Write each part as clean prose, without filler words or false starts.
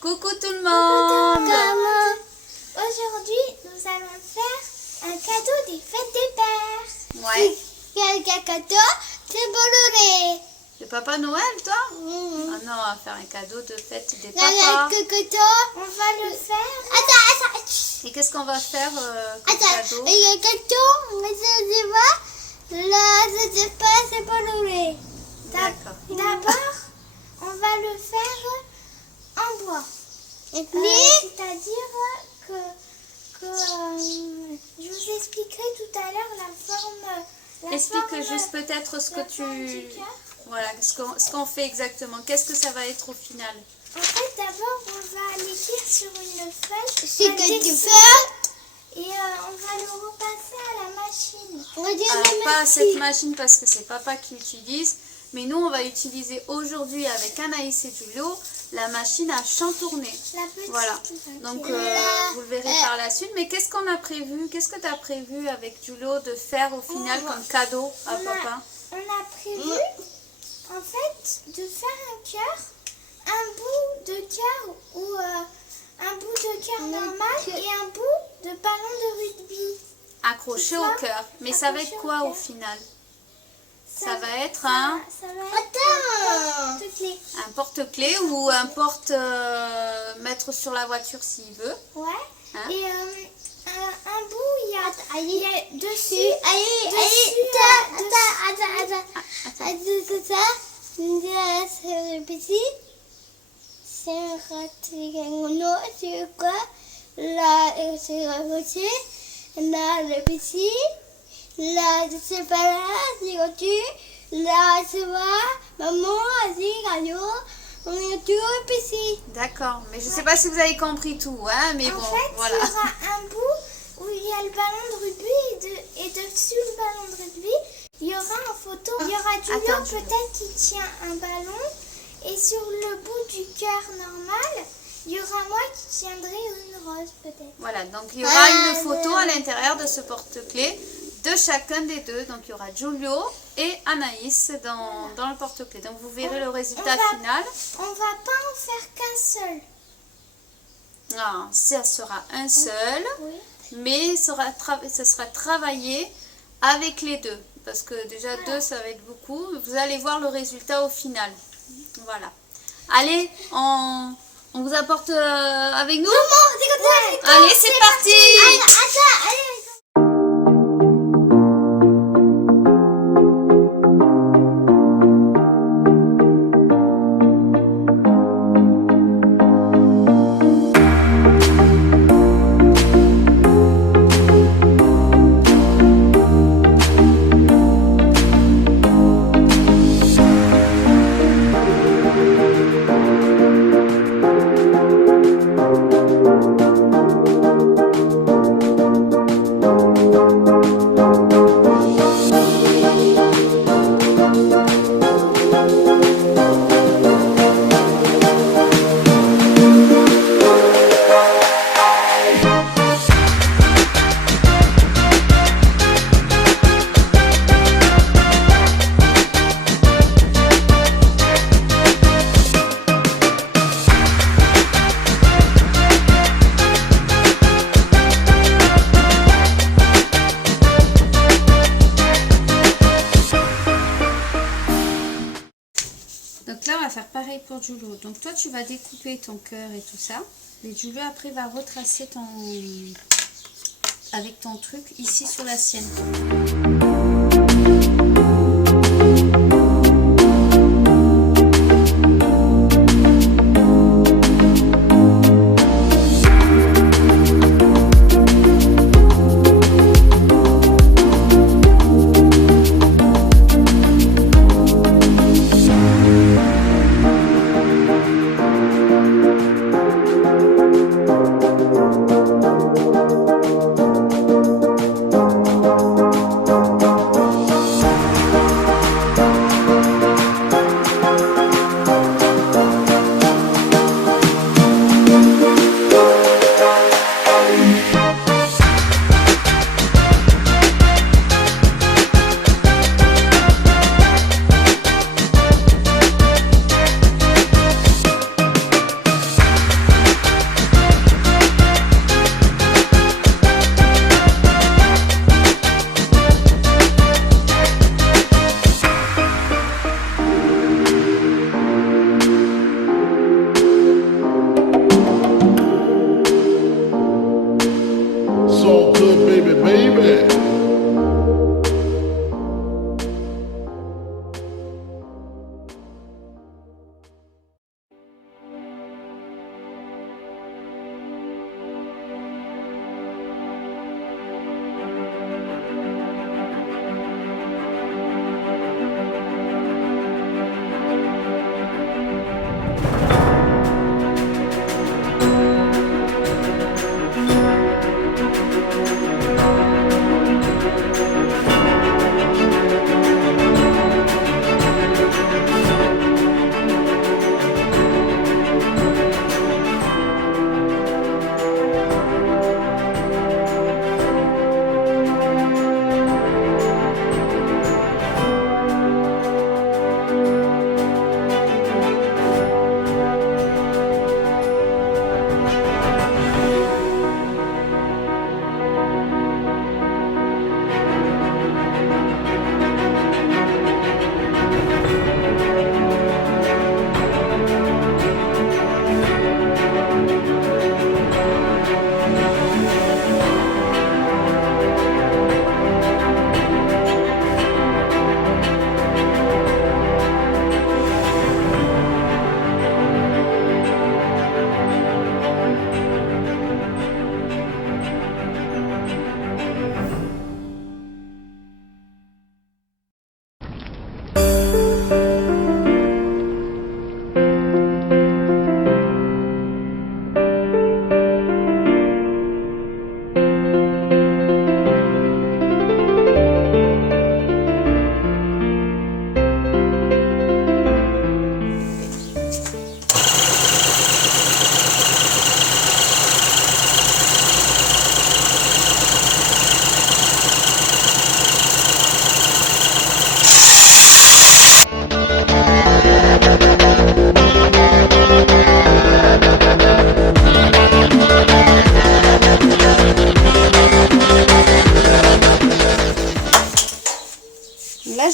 Coucou tout le monde. Aujourd'hui, nous allons faire un cadeau des fêtes des pères. Ouais. Quel cadeau? C'est Bolloré. C'est Papa Noël, toi? Ah non, on va faire un cadeau de fête des papas. On va le faire. Attends. Et qu'est-ce qu'on va faire comme cadeau? Et le cadeau, mais je vois, là, je sais pas, c'est Bolloré. D'abord, on va le faire en bois. C'est-à-dire que je vous expliquerai tout à l'heure la forme. Explique juste peut-être ce que voilà, ce qu'on fait exactement. Qu'est-ce que ça va être au final? En fait, d'abord, on va l'écrire sur une feuille. C'est que tu et on va le repasser à la machine. Pas à cette machine parce que c'est papa qui utilise. Mais nous, on va utiliser aujourd'hui avec Anaïs et Julio la machine à chantourner. Voilà. Donc, vous le verrez par la suite. Mais qu'est-ce qu'on a prévu? Qu'est-ce que tu as prévu avec Julio de faire au final comme cadeau à papa? On a prévu, en fait, de faire un cœur, un bout de cœur ou un bout de cœur normal et un bout de ballon de rugby. Accroché au cœur. Mais ça va être quoi au final? Ça va être un porte-clés. Un porte-clés ou un porte-mettre sur la voiture s'il veut. Ouais. Hein? Et un bout, il y a dessus. D'accord, mais je ne sais pas si vous avez compris tout, hein, mais en bon, fait, voilà. Il y aura un bout où il y a le ballon de rugby et dessus le ballon de rugby, il y aura en photo, il y aura Julio peut-être qui tient un ballon et sur le bout du cœur normal, il y aura moi qui tiendrai une rose peut-être. Voilà, donc il y aura une photo à l'intérieur de ce porte-clés de chacun des deux. Donc il y aura Julio et Anaïs dans le porte-clés. Donc vous verrez le résultat final. On va pas en faire qu'un seul. Non, ça sera un seul, mais ça sera travaillé avec les deux. Parce que déjà deux, ça va être beaucoup. Vous allez voir le résultat au final. Voilà. Allez, on vous apporte avec nous? Allez, c'est parti! Donc là, on va faire pareil pour Julio. Donc toi, tu vas découper ton cœur et tout ça. Et Julio, après, va retracer avec ton truc ici sur la sienne.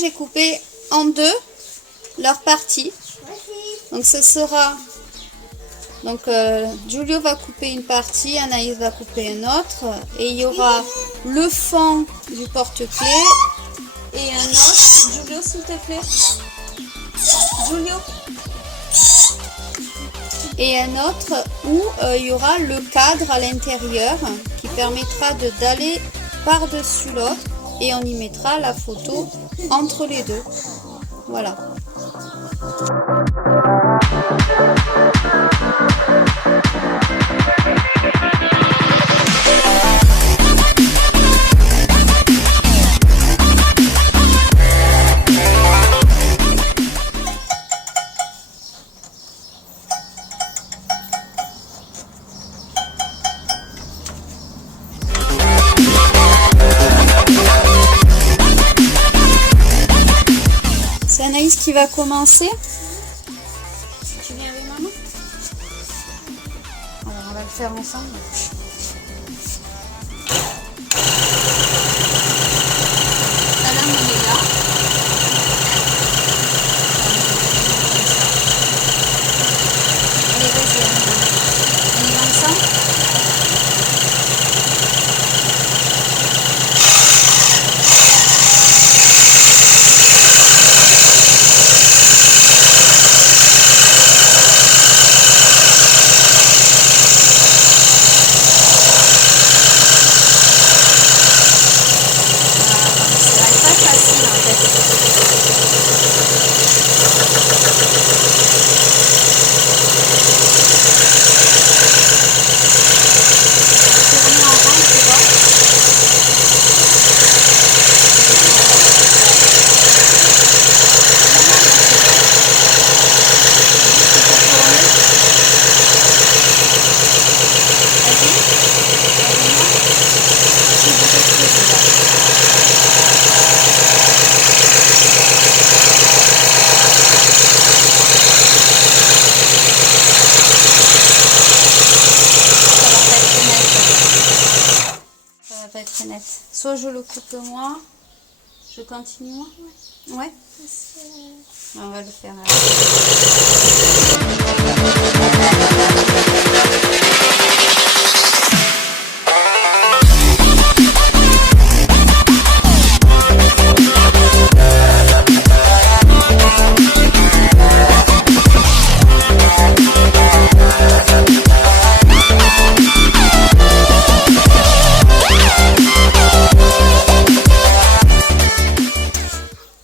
j'ai coupé en deux leur partie. Donc ce sera... Donc Giulio va couper une partie, Anaïs va couper une autre. Et il y aura le fond du porte-clés et un autre. Giulio, s'il te plaît. Giulio. Et un autre où il y aura le cadre à l'intérieur qui permettra d'aller par-dessus l'autre et on y mettra la photo entre les deux. Voilà. C'est Anaïs qui va commencer. Tu viens avec maman? Alors on va le faire ensemble. La lame elle est là. Allez, vas-y, on y va ensemble. Être net. Soit je le coupe moi, je continue moi. Ouais. On va le faire.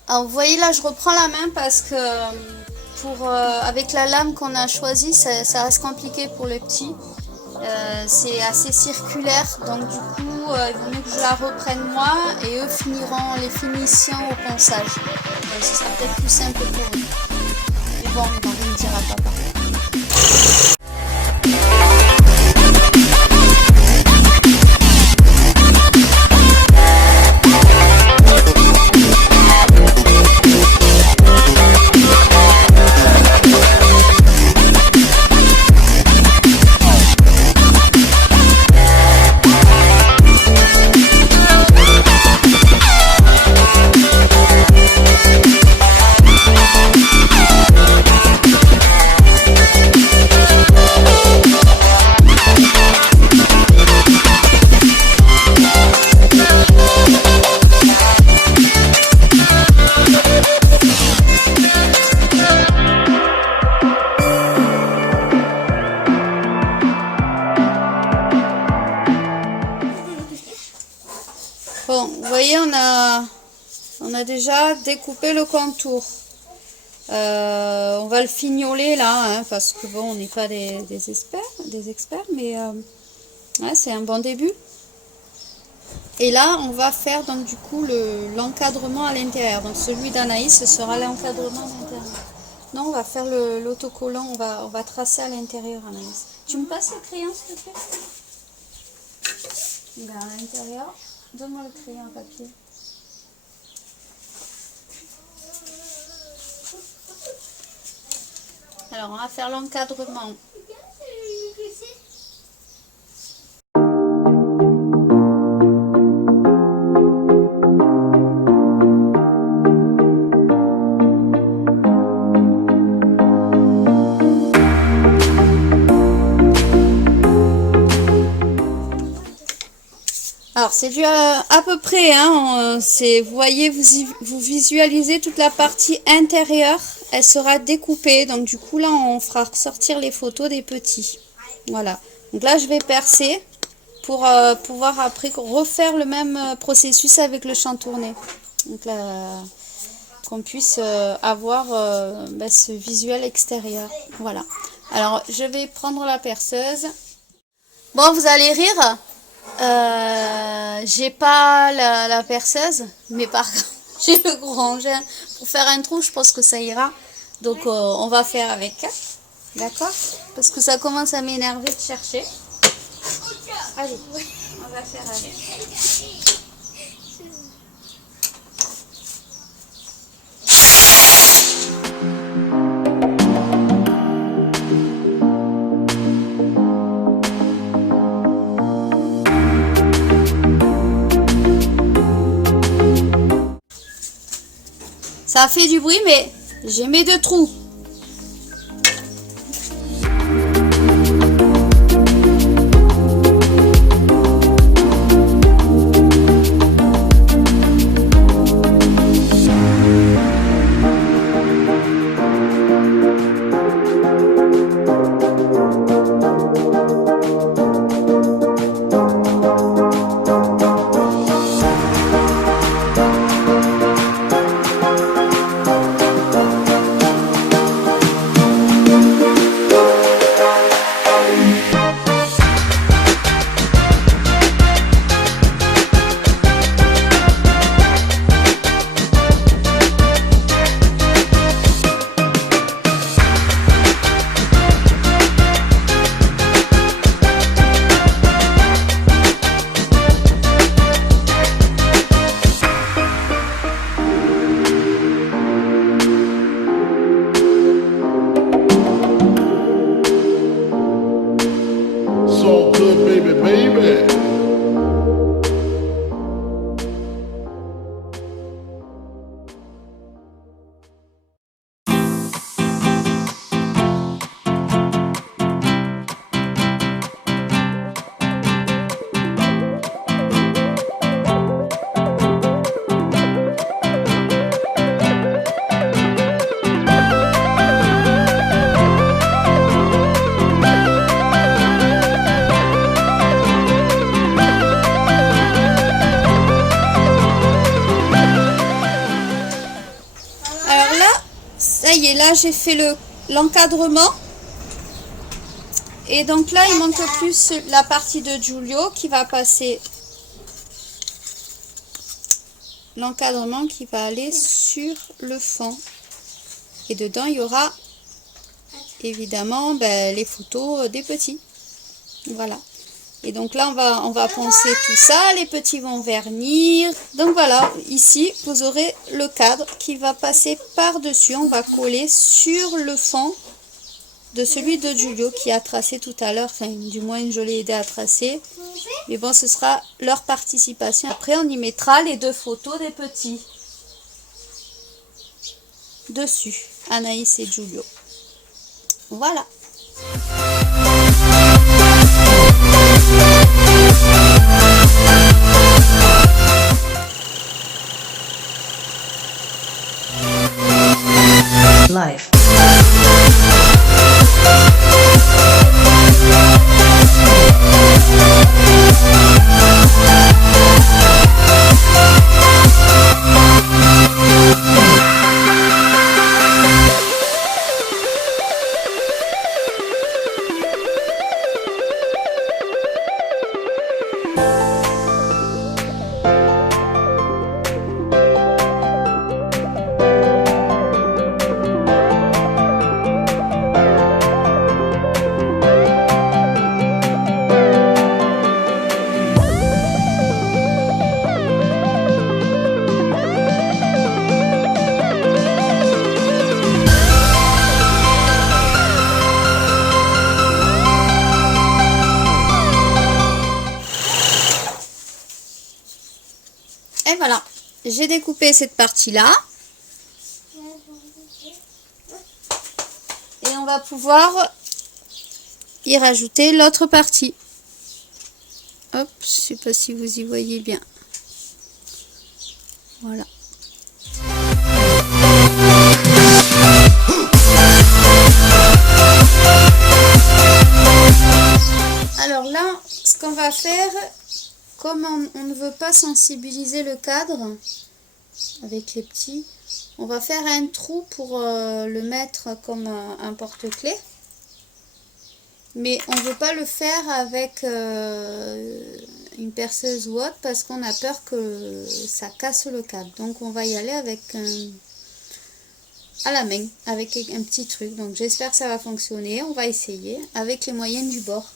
Alors vous voyez là je reprends la main parce que avec la lame qu'on a choisie ça reste compliqué pour les petits. C'est assez circulaire donc du coup il vaut mieux que je la reprenne moi et eux finiront les finitions au ponçage. Ce sera peut-être plus simple pour eux. Mais bon, on ne dira pas. Bon, vous voyez, on a déjà découpé le contour. On va le fignoler là, hein, parce que bon, on n'est pas des experts, mais ouais, c'est un bon début. Et là, on va faire donc du coup l'encadrement à l'intérieur. Donc celui d'Anaïs, ce sera l'encadrement à l'intérieur. Non, on va faire l'autocollant, on va tracer à l'intérieur, Anaïs. Tu me passes le crayon, s'il te plaît? Là, à l'intérieur. Donne-moi le crayon à papier. Alors, on va faire l'encadrement. Alors c'est dû à peu près, hein, vous voyez, vous visualisez toute la partie intérieure, elle sera découpée. Donc du coup là on fera ressortir les photos des petits. Voilà, donc là je vais percer pour pouvoir après refaire le même processus avec le chantourné. Donc là, qu'on puisse avoir ce visuel extérieur. Voilà, alors je vais prendre la perceuse. Bon, vous allez rire. J'ai pas la perceuse, mais par contre j'ai le gros engin pour faire un trou. Je pense que ça ira, donc on va faire avec, d'accord, parce que ça commence à m'énerver de chercher. Allez, on va faire avec. Ça fait du bruit, mais j'ai mis 2 trous. So good, baby, baby. Ça y est, là j'ai fait l'encadrement. Et donc là il manque plus la partie de Giulio qui va passer. L'encadrement qui va aller sur le fond. Et dedans il y aura évidemment les photos des petits. Voilà. Et donc là on va poncer tout ça, les petits vont vernir. Donc voilà, ici vous aurez le cadre qui va passer par-dessus. On va coller sur le fond de celui de Giulio qui a tracé tout à l'heure. Enfin, du moins je l'ai aidé à tracer. Mais bon, ce sera leur participation. Après on y mettra les 2 photos des petits dessus, Anaïs et Giulio. Voilà. Life. Et voilà, j'ai découpé cette partie-là. Et on va pouvoir y rajouter l'autre partie. Hop, je sais pas si vous y voyez bien. Voilà. Alors là, ce qu'on va faire, comme on ne veut pas sensibiliser le cadre avec les petits, on va faire un trou pour le mettre comme un porte-clés. Mais on ne veut pas le faire avec une perceuse ou autre parce qu'on a peur que ça casse le cadre. Donc on va y aller avec à la main, avec un petit truc. Donc j'espère que ça va fonctionner. On va essayer avec les moyens du bord.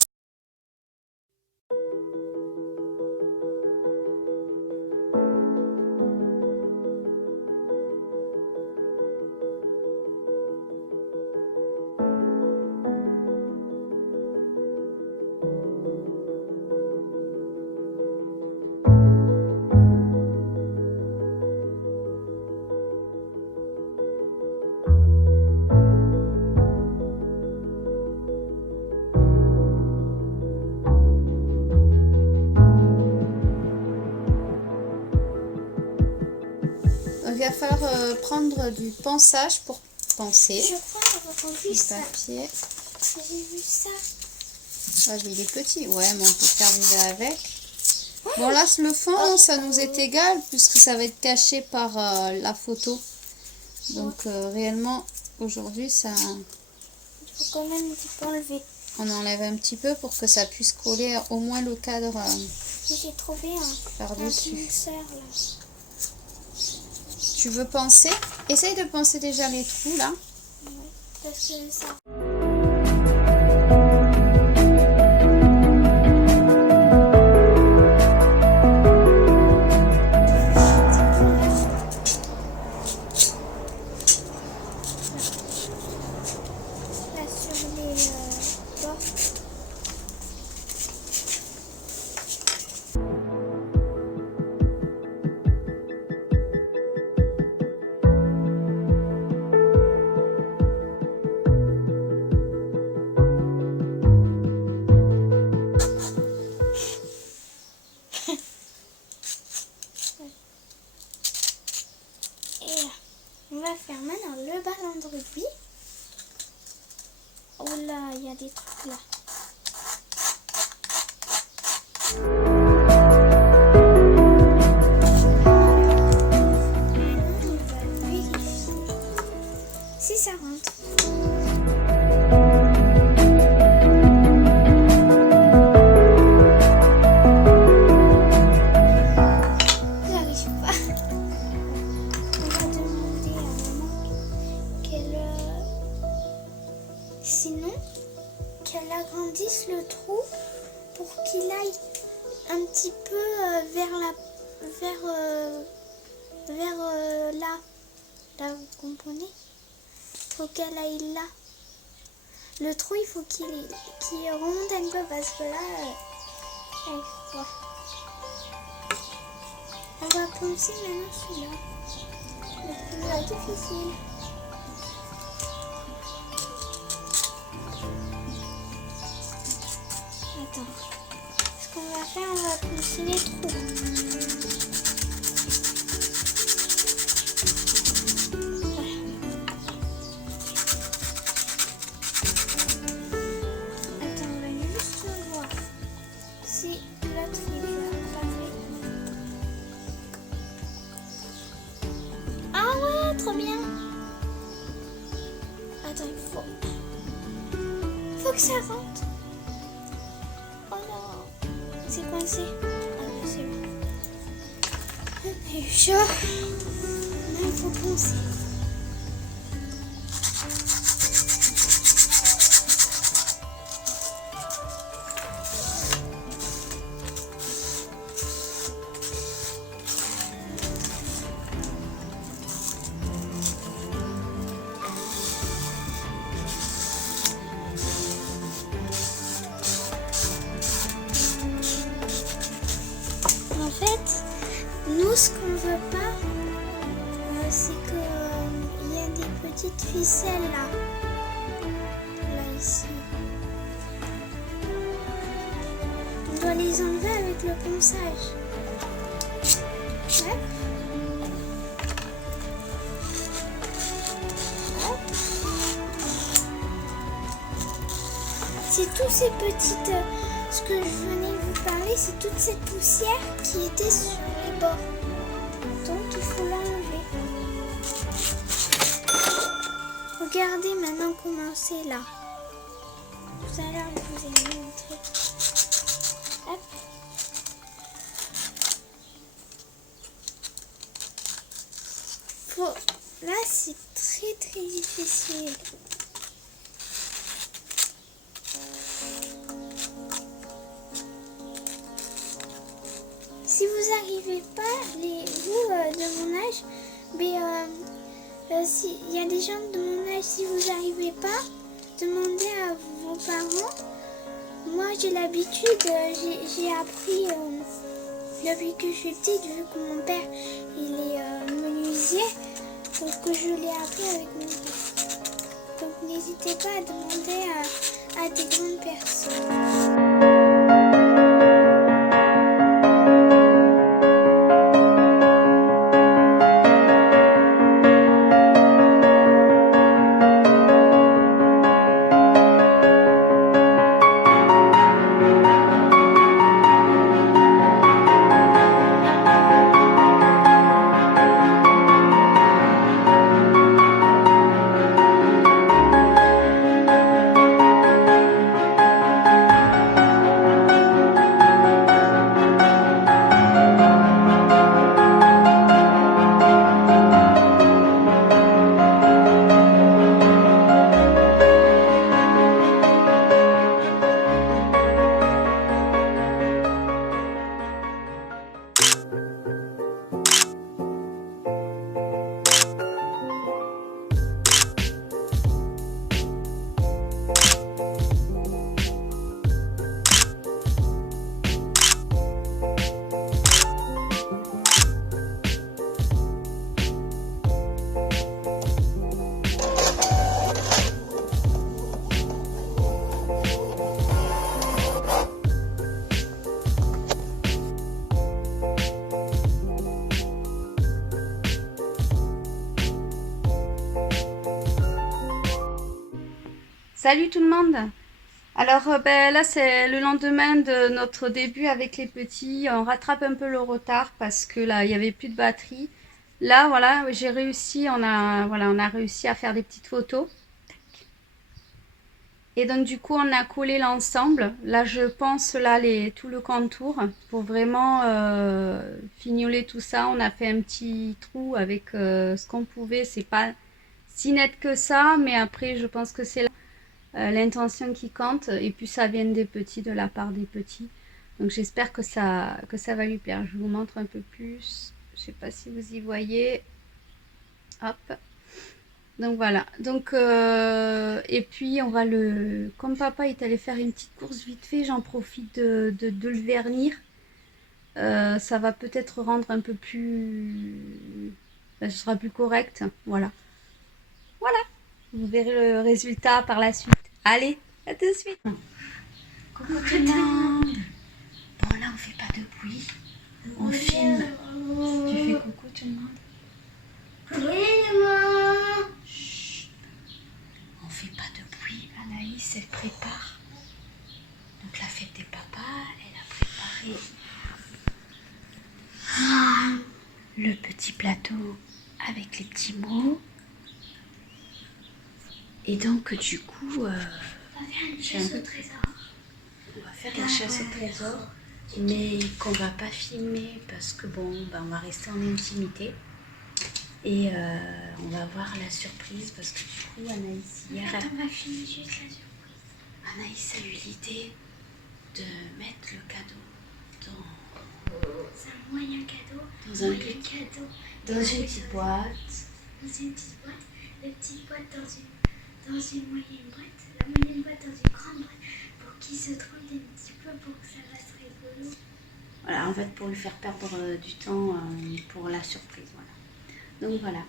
Il va falloir prendre du ponçage pour poncer. Je crois avoir vu ça. Papier. J'ai vu ça. Ah, il est petit. Ouais, mais on peut terminer avec. Bon, là, le fond, ça nous est égal puisque ça va être caché par la photo. Donc, réellement, aujourd'hui, ça... Il faut quand même un petit peu enlever. On enlève un petit peu pour que ça puisse coller au moins le cadre J'ai trouvé un par-dessus. pinceur là. Tu veux poncer? Essaye de poncer déjà les trous, là. Ouais, parce que ça... Là sur les bords. Et on va faire maintenant le ballon de rugby. Oh là, il y a des trucs là. On va vérifier si ça rentre. J'arrive pas. On va demander à maman sinon qu'elle agrandisse le trou pour qu'il aille un petit peu vers là. Là, vous comprenez? Faut qu'elle aille là. Le trou, il faut qu'il remonte un peu parce que là, j'arrive pas. On va poncer maintenant celui-là. Le plus difficile. Attends. Ce qu'on va faire, on va poncer les trous. Trop bien. Attends, faut que ça rentre. Oh non, c'est coincé. Ah non, c'est bon. J'ai eu chaud. Là, il faut poncer. En fait, nous, ce qu'on veut pas, c'est qu'il y a des petites ficelles là. Là, ici. On doit dois les enlever avec le ponçage. Hop. Hop. C'est tous ces petites... ce que je venais vous parler, c'est toute cette poussière qui était sur les bords. Donc il faut l'enlever. Regardez maintenant comment c'est là. Tout à l'heure, je vous ai montré. Hop. Là, c'est très difficile. Si vous n'arrivez pas, vous de mon âge, mais il y a des gens de mon âge, si vous n'arrivez pas, demandez à vos parents. Moi, j'ai l'habitude, j'ai appris depuis que je suis petite, vu que mon père il est menuisier, donc je l'ai appris avec mon père. Donc n'hésitez pas à demander à des grandes personnes. Salut tout le monde. Alors là c'est le lendemain de notre début avec les petits. On rattrape un peu le retard parce que là il n'y avait plus de batterie. Là voilà, j'ai réussi, on a réussi à faire des petites photos. Et donc du coup on a collé l'ensemble. Là je pense là tout le contour pour vraiment fignoler tout ça. On a fait un petit trou avec ce qu'on pouvait. C'est pas si net que ça, mais après je pense que c'est l'intention qui compte, et puis ça vient des petits, de la part des petits, donc j'espère que ça va lui plaire. Je vous montre un peu plus, je sais pas si vous y voyez, hop, donc voilà, donc et puis on va comme papa est allé faire une petite course vite fait, j'en profite de le vernir. Ça va peut-être rendre un peu plus, ce sera plus correct, voilà. Vous verrez le résultat par la suite. Allez, à tout de suite. Coucou tout le monde. Bon, là, on fait pas de bruit. On filme. Tu fais coucou tout le monde? Oui, maman. Chut. On fait pas de bruit. Anaïs, elle prépare. Donc, la fête des papas, elle a préparé le petit plateau avec les petits mots. Et donc, du coup, On va faire une chasse au trésor. On va faire la chasse au trésor, mais qu'on va pas filmer parce que bon, on va rester en intimité. Et on va voir la surprise parce que du coup, Anaïs, hier... Attends, on va filmer juste la surprise. Anaïs a eu l'idée de mettre le cadeau C'est un moyen cadeau. dans une petite boîte. Dans une petite boîte. La petite boîte dans une moyenne boîte. La moyenne boîte dans une grande boîte. Pour qu'il se trompe un petit peu pour que ça reste rigolo. Voilà, en fait, pour lui faire perdre du temps pour la surprise. Voilà. Donc voilà.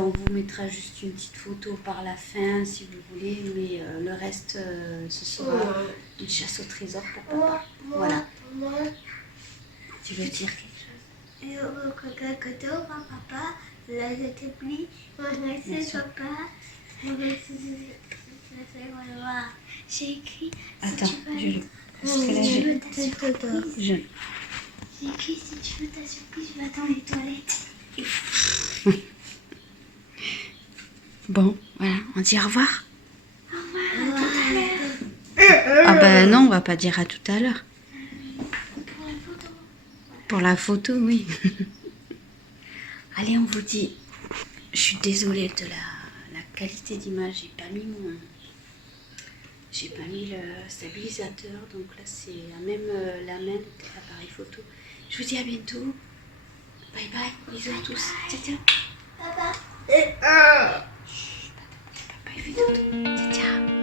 On vous mettra juste une petite photo par la fin si vous voulez, mais le reste ce sera une chasse au trésor pour papa. Voilà. Moi, Tu veux dire quelque chose? papa, là je t'ai pris, moi c'est papa, j'ai écrit. Attends, je parce que là, J'ai j'ai écrit si tu veux ta surprise, je vais attendre les toilettes. Bon, voilà, on dit au revoir. Au revoir, à tout à l'heure. Ah bah non, on va pas dire à tout à l'heure. Pour la photo. Pour la photo, oui. Allez, on vous dit. Je suis désolée de la qualité d'image. J'ai pas mis le stabilisateur, donc là c'est même la même que l'appareil photo. Je vous dis à bientôt. Bye bye, bisous à tous. Ciao ciao. Papa. Papa il fait dodo. Ciao ciao.